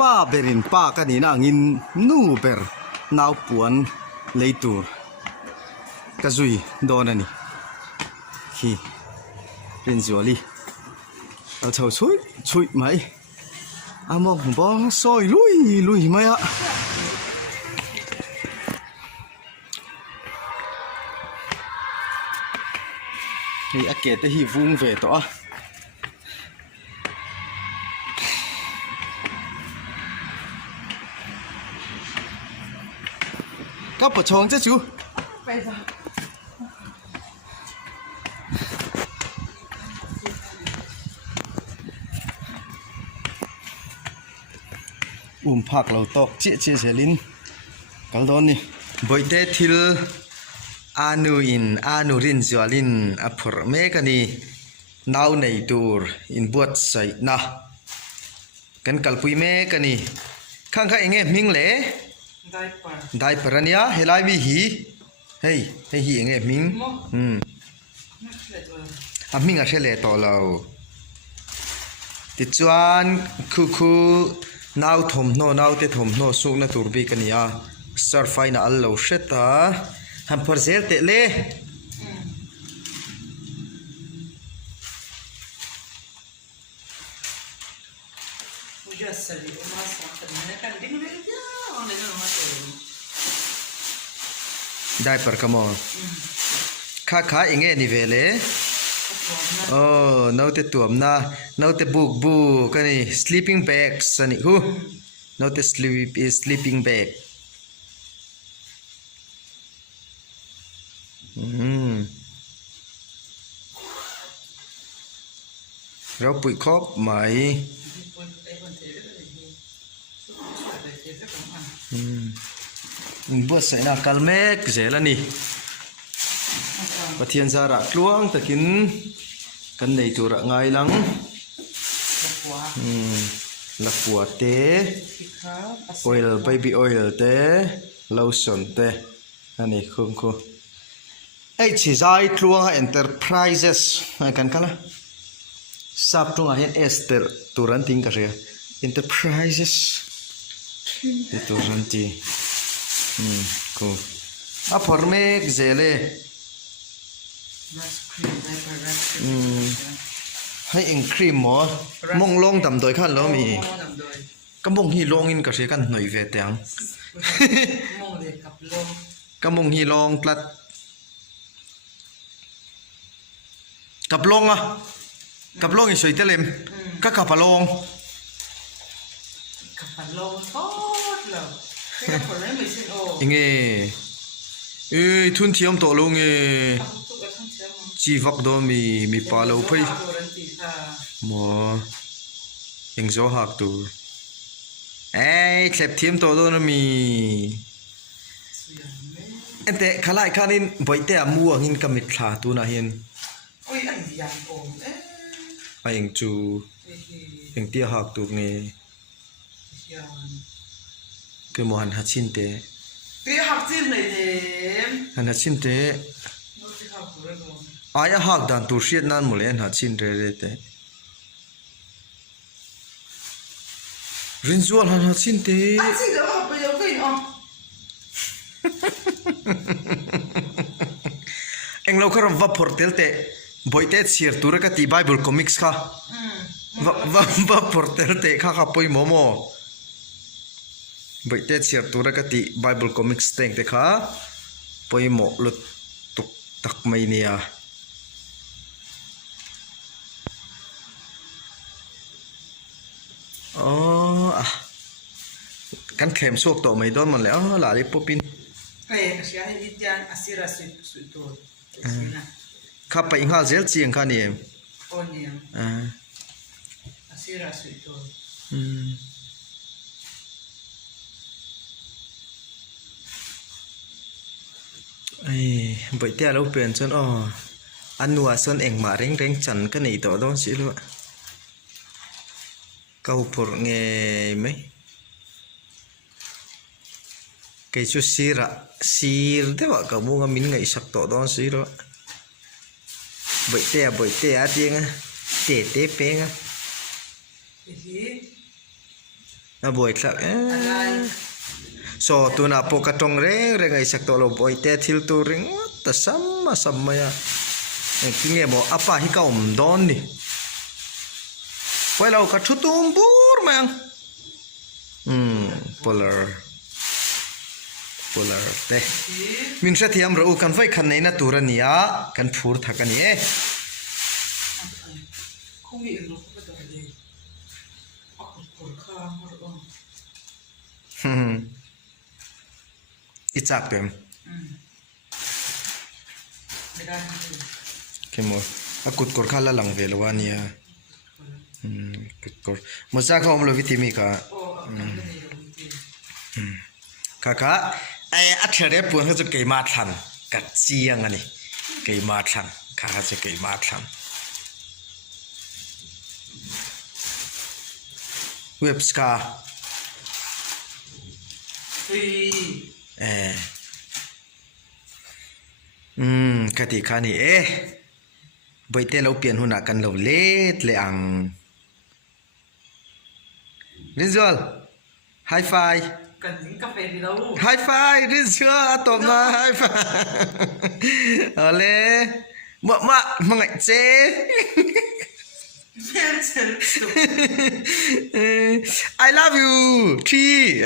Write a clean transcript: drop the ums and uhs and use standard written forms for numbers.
ป้าเบรินป้ากันนี่นะงินนูเบอร์นาวปวนเลยตูร์กะซุยโดนนี่ขี้เรียนจวลีเอาเท่าช่วยไหมอามองบ้องซอยลุยไหมอะนี่อาเกตที่ฟุ้งเวต่อก็ปะชงจะจูไปซะผักเราตอกเจี๊ยเสียลินกัลโดนนี่บอยเตทิลอานูรินจวลินอัพร์เมกันนี่นาวในตูร์อินบวชใส่นะกันกัลปุยเมกันนี่ข้างเองมิงเล่ได้ปะรันยาเฮลายวิฮีเฮ้ยฮีเองมิงมิงอาเชเลต่อเราติดจวนคูนาวถมโนนาวเตถมโนสุกนาตูร์บีกันนี่สร์ไฟน่ะอัลโลเชตาฮัมพอร์เซลเตเล่ได้ปะกมอข้าเองนี่เวเล่โอ้นาวเตตัวมนะนาวเตบุกันนี่ sleeping bags สันนี่ฮูนาวเตsleeping bagเราปุ๋ยครอบไหมบัวใส่หน้ากาลเมกเจแล้วนี่ปะเทียนซาระกลวงตะกินกันในตัวระไงหลังละปัวเตoil baby oil เต lotion เตอันนี้คุ้มไอ้ชีใจกลวง enterprises กันกันละสับตรงไหนเอสเตอร์ตัวรันติงกันเลย enterprises ตัวรันติคุ้มพอร์เมกเจเล่ให้เองครีมหมอมงลงต่ำโดยขั้นแล้วมีก็มงฮีลงอินก็เสียกันหน่อยเวทยังก็มงฮีลงปลัดกับลงอ่ะกับลงอีสวยเตลิมก็กับลงทอดเหรอยังไงทุนเทียมตัวลงจีวักโดมีปลาเราไปหมอยังโจหักตัวเคล็บเทียมตัวโดนมีแต่ขลายข้านินบ่อยแต่มัวหินกำมิดขาตัวน่ะเห็นไอ้ยังจูยังเตี้ยหักตัวไงคือมหันหัดชินเตหักจิ้นเลยเดมหันหัดชินเตอายหักดันตัวเชียดนั่นหมดเลยหัดชินเรื่อยๆเตรินจวนหัดชินเตเอ็งเราก็รำวับพอร์เตลเตบอยเตเสียตัวระกตีไบเบิลคอมิกส์ค่ะวับพอร์เตลเตข้าป่วยโมบอยเตเสียตัวระกตีไบเบิลคอมิกส์เต็งเตค่ะป่วยโมลุตุกตักไม่เนี่ยอ๋อกันเข็มสวกต่อไม่โดนมันแล้วหลายปุ๊บปินข้าไปอิงหาเซลจีงข้านี่ใบเตี้ยเราเปลี่ยนจนอันนัวส่วนเองมาเร่งจันก็หนีต่อต้องสิลูกเกาปวดเงยไหมไก่ชุซีระซีร์เดี๋ยวก็มูงมินไงสักต่อต้องสิลูกใบเตี้ยจริงเตะเป็ง na boy tla so tu na po katong reng ai sak to lo boy te thil tu ring ta samma ya kinge mo apa hi ka don ni poi lo ka thutum bur mang polar te min sa thiam ro kan vai khan nei na turania kan phur thakani e không bị nó có cái gì còn khá ichak pemไม่ได้ kemo akut kor khala lang velwa nia kut kor moza khom lo vitimi ka kaka ai athere pun ha chu ke ma than ka chiang ani ke ma than kha ha chu ke ma than web ska kati khani boite lo pian huna kan lo le ang visual high five cần những cà phê gì đâu high five visual atom na high five ole ma ngai che I love you. Tree.